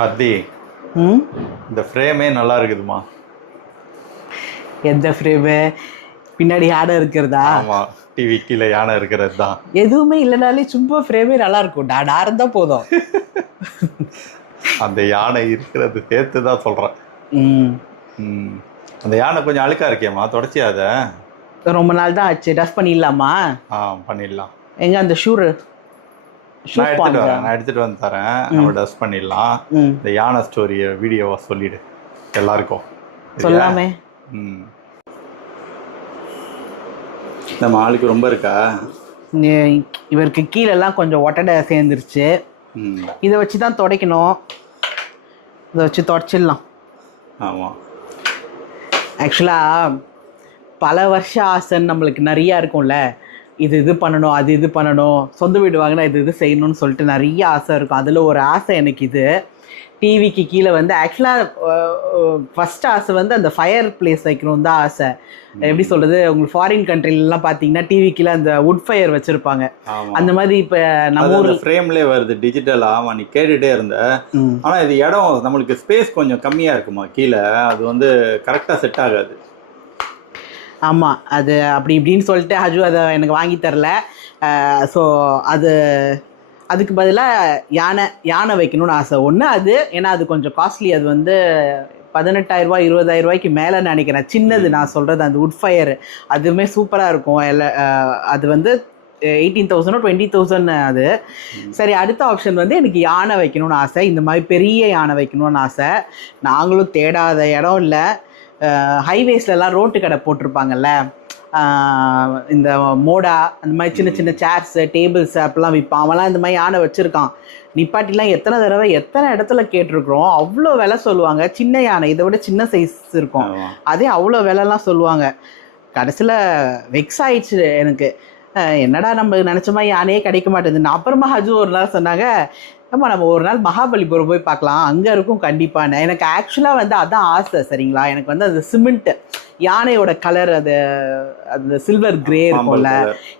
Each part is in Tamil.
அத்தி இந்த ஃப்ரேமே நல்லா இருக்குதுமா. எந்த ஃப்ரேமு? பின்னாடி யானை இருக்கிறதா? ஆமா, டிவி கீழே யானை இருக்கிறது தான். எதுவுமே இல்லைனாலே சும்மா ஃப்ரேமே நல்லா இருக்கும். நான் இருந்தா போதும். அந்த யானை இருக்கிறது சேர்த்து தான் சொல்றேன். அந்த யானை கொஞ்சம் அழுக்கா இருக்கேம்மா, தொடச்சியா அதை? ரொம்ப நாள் தான் ஆச்சு. டஸ்ட் பண்ணிடலாமா? பண்ணிடலாம். எங்க அந்த ஷூரு? நான் எடுத்துட்டு வந்து தரேன். நம்ம டஸ்ட் பண்ணிடலாம். இந்த யானை ஸ்டோரிய வீடியோவா சொல்லிடு எல்லாருக்கும். சொல்லாமே. நம்ம ஆளுக்கு ரொம்ப இருக்கா? இவருக்கு கீழெல்லாம் கொஞ்சம் ஒட்டடை சேர்ந்துருச்சு. இதை வச்சு தான் துடைக்கணும். இதை வச்சு துடைச்சிடலாம். ஆமாம், ஆக்சுவலாக பல வருஷம் ஆசைன்னு நம்மளுக்கு நிறையா இருக்கும்ல. இது பண்ணணும், அது இது பண்ணணும், சொந்த வீடு வாங்கினா இது செய்யணும்னு சொல்லிட்டு நிறைய ஆசை இருக்கும். அதில் ஒரு ஆசை எனக்கு இது. டிவிக்கு கீழே வந்து ஆக்சுவலாக ஃபஸ்ட் ஆசை வந்து அந்த ஃபயர் பிளேஸ் வைக்கணும் தான் ஆசை. எப்படி சொல்கிறது, உங்களுக்கு ஃபாரின் கண்ட்ரிலலாம் பார்த்தீங்கன்னா டிவி கீழே அந்த வுட் ஃபயர் வச்சுருப்பாங்க. அந்த மாதிரி இப்போ நம்ம ஊர் ஃப்ரேம்லேயே வருது டிஜிட்டலாக. நீ கேட்டுகிட்டே இருந்த. ஆனால் இது இடம் நம்மளுக்கு ஸ்பேஸ் கொஞ்சம் கம்மியாக இருக்குமா கீழே. அது வந்து கரெக்டாக செட் ஆகாது. ஆமாம், அது அப்படி இப்படின்னு சொல்லிட்டு ஹஜு அதை எனக்கு வாங்கி தரல. ஸோ அதுக்கு பதிலாக யானை வைக்கணும்னு ஆசை ஒன்று. அது ஏன்னா அது கொஞ்சம் காஸ்ட்லி. அது வந்து 18,000 20,000 மேலே நினைக்கிறேன். சின்னது நான் சொல்கிறது அந்த வுட் ஃபயர். அதுவுமே சூப்பராக இருக்கும். அது வந்து 18,000 20,000 அது. சரி, அடுத்த ஆப்ஷன் வந்து எனக்கு யானை வைக்கணும்னு ஆசை. இந்த மாதிரி பெரிய யானை வைக்கணும்னு ஆசை. நாங்களும் தேடாத இடம் இல்லை. ஹைவேஸ்லலாம் ரோட்டு கடை போட்டிருப்பாங்கல்ல, இந்த மோடா அந்த மாதிரி சின்ன சின்ன சேர்ஸு டேபிள்ஸு அப்பெல்லாம் விற்பான். அவன்லாம் இந்த மாதிரி யானை வச்சுருக்கான். நிப்பாட்டிலாம் எத்தனை தடவை எத்தனை இடத்துல கேட்டிருக்கிறோம். அவ்வளோ விலை சொல்லுவாங்க. சின்ன யானை, இதை விட சின்ன சைஸ் இருக்கும். அதே அவ்வளோ விலைலாம் சொல்லுவாங்க. கடைசியில் வெக்ஸ் ஆயிடுச்சு எனக்கு. என்னடா நம்ம நினச்ச மாதிரி யானையே கிடைக்க மாட்டேங்குது. நான் அப்புறமா ஹஜு ஒரு நாள் சொன்னாங்க, ஆமாம் நம்ம ஒரு நாள் மகாபலிபுரம் போய் பார்க்கலாம், அங்கே இருக்கும் கண்டிப்பாக. எனக்கு ஆக்சுவலாக வந்து அதான் ஆசை. சரிங்களா, எனக்கு வந்து அது சிமெண்ட்டு யானையோட கலர், அது அந்த சில்வர் கிரே இருக்கும்ல,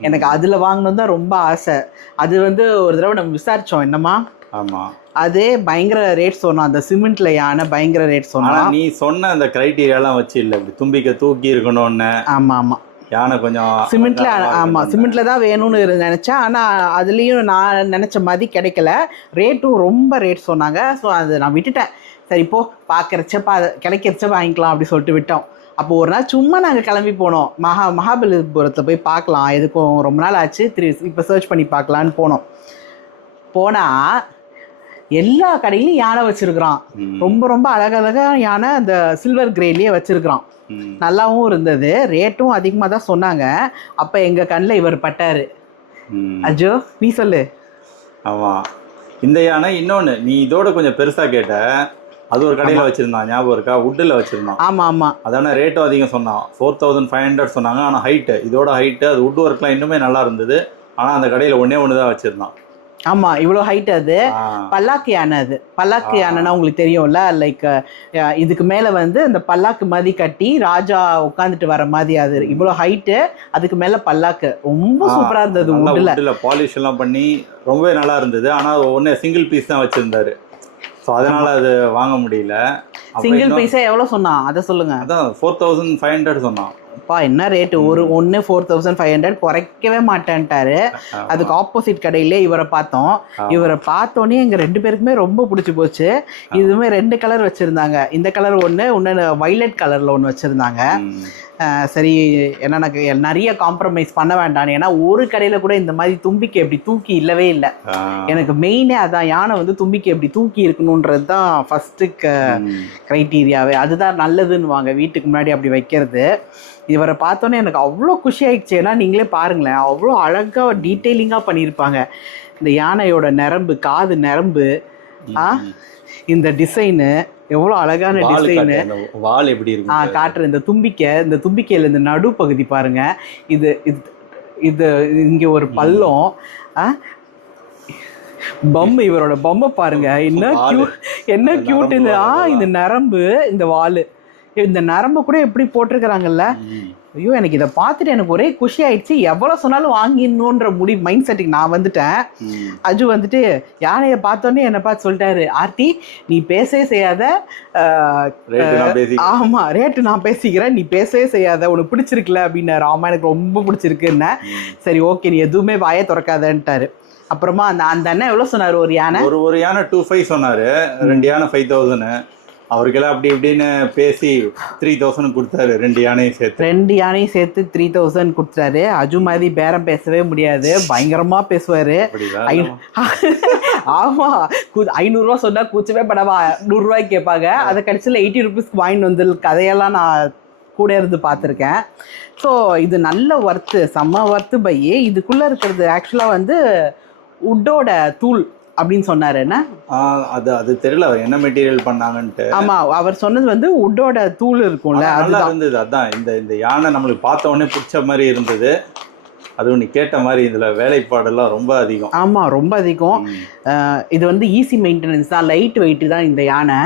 எனக்கு அதில் வாங்கணும் தான் ரொம்ப ஆசை. அது வந்து ஒரு தடவை நம்ம விசாரித்தோம். என்னம்மா? ஆமாம், அதே பயங்கர ரேட் சொன்னோம். அந்த சிமெண்ட்ல யானை பயங்கர ரேட் சொன்னோம். நீ சொன்ன அந்த கிரைட்டீரியாலாம் வச்சு இல்லை, இப்படி தும்பிக்க தூக்கி இருக்கணும்னு. ஆமாம் ஆமாம், யானை கொஞ்சம் சிமெண்ட்ல. ஆமாம், சிமெண்ட்ல தான் வேணும்னு நினச்சேன். ஆனால் அதுலேயும் நான் நினச்ச மாதிரி கிடைக்கல. ரேட்டும் ரொம்ப ரேட் சொன்னாங்க. ஸோ அது நான் விட்டுட்டேன். சரி போ, பார்க்குறச்ச கிடைக்கிறச்ச வாங்கிக்கலாம் அப்படி சொல்லிட்டு விட்டோம். அப்போ ஒரு நாள் சும்மா நாங்கள் கிளம்பி போனோம். மகாபலிபுரத்தில் போய் பார்க்கலாம், எதுக்கும் ரொம்ப நாள் ஆச்சு, இப்போ சர்ச் பண்ணி பார்க்கலான்னு போனால் எல்லா கடையிலையும் யானை வச்சுருக்குறான். ரொம்ப ரொம்ப அழகழகாக யானை அந்த சில்வர் கிரேலேயே வச்சுருக்குறான். நல்லாவும் இருந்தது. ரேட்டும் அதிகமாக தான் சொன்னாங்க. அப்போ எங்கள் கண்ணில் இவர் பட்டார். அஜோ நீ சொல்லு. ஆமாம், இந்த யானை இன்னொன்று நீ இதோட கொஞ்சம் பெருசாக கேட்ட. அது ஒரு கடையில் வச்சுருந்தான், ஞாபகம் இருக்கா? வுட்டில் வச்சுருந்தான். ஆமாம் ஆமாம், அதான ரேட்டும் அதிகம் சொன்னான். 4,500 சொன்னாங்க. ஆனால் ஹைட்டு இதோட ஹைட்டு, அது வுட் ஒர்க்லாம் இன்னுமே நல்லா இருந்தது. ஆனால் அந்த கடையில் ஒன்று தான் வச்சுருந்தான். ஆமாம், இவ்வளோ ஹைட். அது பல்லாக்கு யானை. அது பல்லாக்கு யானைன்னா உங்களுக்கு தெரியும்ல, லைக் இதுக்கு மேலே வந்து இந்த பல்லாக்கு மாதிரி கட்டி ராஜா உட்காந்துட்டு வர மாதிரி. அது இவ்வளோ ஹைட்டு, அதுக்கு மேலே பல்லாக்கு. ரொம்ப சூப்பராக இருந்தது. வுட்டில் பாலிஷ் எல்லாம் பண்ணி ரொம்பவே நல்லா இருந்தது. ஆனால் ஒன்று சிங்கிள் பீஸ் தான் வச்சுருந்தாரு. ஸோ அதனால் அது வாங்க முடியல. சிங்கிள் பீஸே எவ்வளோ சொன்னான் அதை சொல்லுங்கள். அதான் 4,500 சொன்னான். அப்பா என்ன ரேட்டு! ஒன்று 4,500 குறைக்கவே மாட்டேன்ட்டாரு. அதுக்கு ஆப்போசிட் கடையிலே இவரை பார்த்தோம். இவரை பார்த்தோன்னே எங்கள் 2 பேருக்குமே ரொம்ப பிடிச்சி போச்சு. இதுவுமே 2 கலர் வச்சுருந்தாங்க. இந்த கலர் ஒன்று, இன்னொன்று வைலட் கலரில் ஒன்று வச்சுருந்தாங்க. சரி, ஏன்னா எனக்கு நிறைய காம்ப்ரமைஸ் பண்ண வேண்டாம். ஏன்னா ஒரு கடையில் கூட இந்த மாதிரி தும்பிக்கை எப்படி தூக்கி இல்லவே இல்லை. எனக்கு மெயினே அதான், யானை வந்து தும்பிக்கை எப்படி தூக்கி இருக்கணுன்றது தான் ஃபஸ்ட்டு க்ரைட்டீரியாவே. அதுதான் நல்லதுன்னு வாங்க வீட்டுக்கு முன்னாடி அப்படி வைக்கிறது. இவரை பார்த்தோன்னே எனக்கு அவ்வளோ குஷி ஆயிடுச்சு. ஏன்னா நீங்களே பாருங்களேன், அவ்வளோ அழகாக டீட்டெயிலிங்காக பண்ணியிருப்பாங்க. இந்த யானையோட நரம்பு, காது நரம்பு, இந்த டிசைனு எவ்வளோ அழகான டிசைனு. வால் எப்படி இருக்கு காட்டுற இந்த தும்பிக்கையில் இந்த நடுப்பகுதி பாருங்க. இது இது இங்கே ஒரு பள்ளம். பொம்மை, இவரோட பொம்மை பாருங்க, என்ன கியூட். இந்த நரம்பு, இந்த வால், இந்த நரம்பு கூட எப்படி போட்டிருக்கிறாங்கல்ல. ஐயோ எனக்கு இதை பார்த்துட்டு எனக்கு ஒரே குஷி ஆயிடுச்சு, எவ்வளோ சொன்னாலும் வாங்கிடணுன்ற மைண்ட் செட்டுக்கு நான் வந்துட்டேன். அஜு வந்துட்டு யானையை பார்த்தோன்னே என்னை பார்த்து சொல்லிட்டாரு, ஆர்த்தி நீ பேசவே செய்யாத, ஆமா ரேட்டு நான் பேசிக்கிறேன், நீ பேசவே செய்யாத, உனக்கு பிடிச்சிருக்குல்ல அப்படின்னாரு. ஆமா எனக்கு ரொம்ப பிடிச்சிருக்குன்னு. சரி ஓகே நீ எதுவுமே வாயை திறக்காதன்ட்டாரு. அப்புறமா அந்த அண்ணன் எவ்வளோ சொன்னார்? ஒரு யானை ஒரு யானை 2500 சொன்னாரு, 2 யானை 5000. அவருக்கெல்லாம் அப்படி இப்படின்னு பேசி 3000 கொடுத்தாரு. 2 யானையும் சேர்த்து 3000 கொடுத்தாரு. அஜு மாதிரி பேரம் பேசவே முடியாது, பயங்கரமா பேசுவாரு. ஆமா 500 சொன்னா கூச்சவே படவா 100 ரூபாய்க்கு கேட்பாங்க. அதை கடைசியில் 80 ருபீஸ்க்கு வாங்கிட்டு வந்து கதையெல்லாம் நான் கூட இருந்து பார்த்துருக்கேன். ஸோ இது நல்ல ஒர்த்து, செம்ம ஒர்த்து பையே. இதுக்குள்ளே இருக்கிறது ஆக்சுவலாக வந்து உட்டோட தூள் அப்படின்னு சொன்னாரு. என்ன அது தெரியல அவர் என்ன மெட்டீரியல் பண்ணாங்கன்ட்டு. ஆமா அவர் சொன்னது வந்து உட்டோட தூள் இருக்கும்ல, அதுதான் இருந்தது. அதான் இந்த யானை நம்மளுக்கு பார்த்த உடனே பிடிச்ச மாதிரி இருந்தது. அது நீ கேட்ட மாதிரி இதுல வேலைப்பாடெல்லாம் ரொம்ப அதிகம். ஆமா ரொம்ப அதிகம். இது வந்து ஈஸி மெயின்டெனன்ஸ் தான், லைட் வெயிட் தான் இந்த யானை,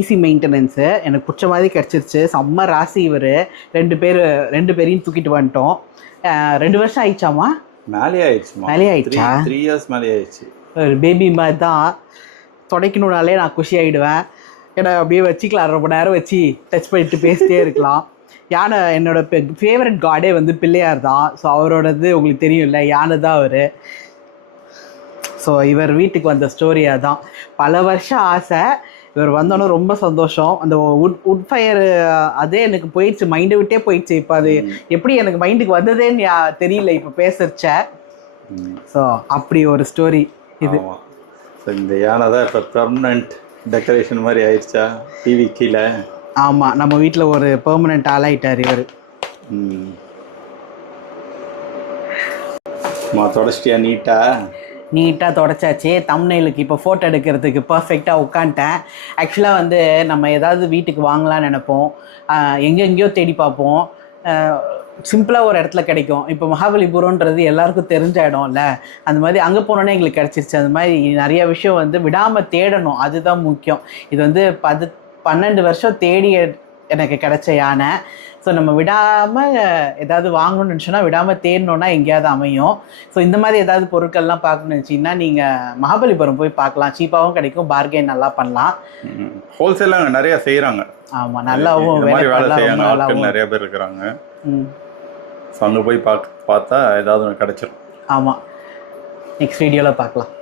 ஈஸி மெயின்டெனன்ஸு. எனக்கு பிடிச்ச மாதிரி கிடச்சிருச்சு. செம்ம ராசி இவர். 2 பேரையும் தூக்கிட்டு வந்துட்டோம். 2 வருஷம் ஆயிடுச்சாமா? மேலே ஆயிடுச்சுமா. 3 years மேலே ஆயிடுச்சு. ஒரு பேபி மாதிரி தான். துடைக்கணுனாலே நான் குஷி ஆகிடுவேன். ஏன்னா அப்படியே வச்சுக்கலாம், ரொம்ப நேரம் வச்சு டச் பண்ணிட்டு பேசிட்டே இருக்கலாம். யானை என்னோட ஃபேவரட் காடே வந்து பிள்ளையார் தான். ஸோ அவரோடது உங்களுக்கு தெரியும்ல, யானை தான் அவர். ஸோ இவர் வீட்டுக்கு வந்த ஸ்டோரியாக தான். பல வருஷம் ஆசை, இவர் வந்தோன்னே ரொம்ப சந்தோஷம். அந்த உட் ஃபயர் அதே எனக்கு போயிடுச்சு, மைண்டை விட்டே போயிடுச்சு. இப்போ அது எப்படி எனக்கு மைண்டுக்கு வந்ததேன்னு தெரியல இப்போ பேசுறச்ச. ஸோ அப்படி ஒரு ஸ்டோரி இது. இந்த யானை தான் இப்போ பெர்மனன்ட் டெக்கரேஷன் மாதிரி ஆயிடுச்சா டிவி கீழே? ஆமாம் நம்ம வீட்டில் ஒரு பெர்மனன்ட் ஆளாயிட்டார் இவர். தொடச்சிட்டியா? நீட்டாக தொடச்சாச்சு. தம்ப்நெயிலுக்கு இப்போ ஃபோட்டோ எடுக்கிறதுக்கு பர்ஃபெக்டாக உட்காந்துட்டேன். ஆக்சுவலாக வந்து நம்ம ஏதாவது வீட்டுக்கு வாங்கலாம்னு நினைப்போம், எங்கெங்கேயோ தேடி பார்ப்போம், சிம்பிளாக ஒரு இடத்துல கிடைக்கும். இப்போ மகாபலிபுரம்ன்றது எல்லாருக்கும் தெரிஞ்ச இடம்ல, அந்த மாதிரி அங்கே போனோன்னே எங்களுக்கு கிடச்சிருச்சு. அந்த மாதிரி நிறைய விஷயம் வந்து விடாமல் தேடணும், அதுதான் முக்கியம். இது வந்து 12 வருஷம் தேடி எனக்கு கிடைச்ச யானை. ஸோ நம்ம விடாமல் ஏதாவது வாங்கணும்னு நினச்சோன்னா, விடாமல் தேடணுன்னா எங்கேயாவது அமையும். ஸோ இந்த மாதிரி ஏதாவது பொருட்கள்லாம் பார்க்கணும்னு நினச்சிங்கன்னா நீங்கள் மகாபலிபுரம் போய் பார்க்கலாம். சீப்பாகவும் கிடைக்கும், பார்கெயின் நல்லா பண்ணலாம். ஹோல்சேலாக நிறையா செய்கிறாங்க. ஆமாம் நல்லாவும் வேலை செய்யறாங்க, நிறைய பேர் இருக்கிறாங்க. ஸோ அங்கே போய் பார்த்தா ஏதாவது ஒன்று கிடச்சிரும். ஆமாம் நெக்ஸ்ட் வீடியோவில் பார்க்கலாம்.